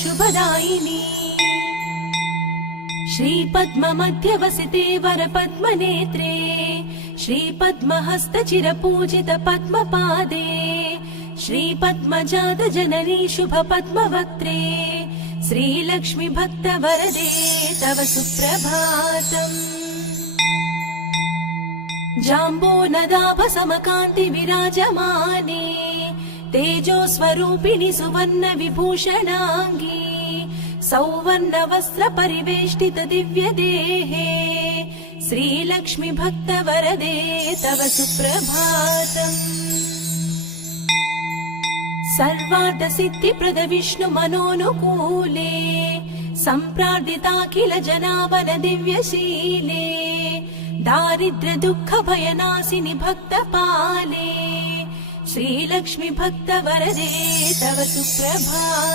शुभदायिनी श्रीपद्ममध्यवसिते वरपद्मनेत्रे श्रीपद्महस्तचिरपूजित पद्मपादे श्रीपद्मजातजननी शुभपद्मवक्त्रे श्रीलक्ष्मी भक्तवरदे तव सुप्रभातम्। जाम्बोनदाभसमकान्ति विराजमाने तेजोस्वरूपिणि सुवर्ण विभूषणाङ्गी सौवर्ण वस्त्र परिवेष्टित दिव्य देहे श्रीलक्ष्मी भक्तवरदे तव सुप्रभातम्। सर्वार्थ सिद्धिप्रद विष्णु मनोनुकूले सम्प्रार्थिताखिल जनावन दिव्यशीले दारिद्र्य दुःख भयनाशिनि भक्तपाले श्रीलक्ष्मी भक्तवरदे तव सुप्रभातम्।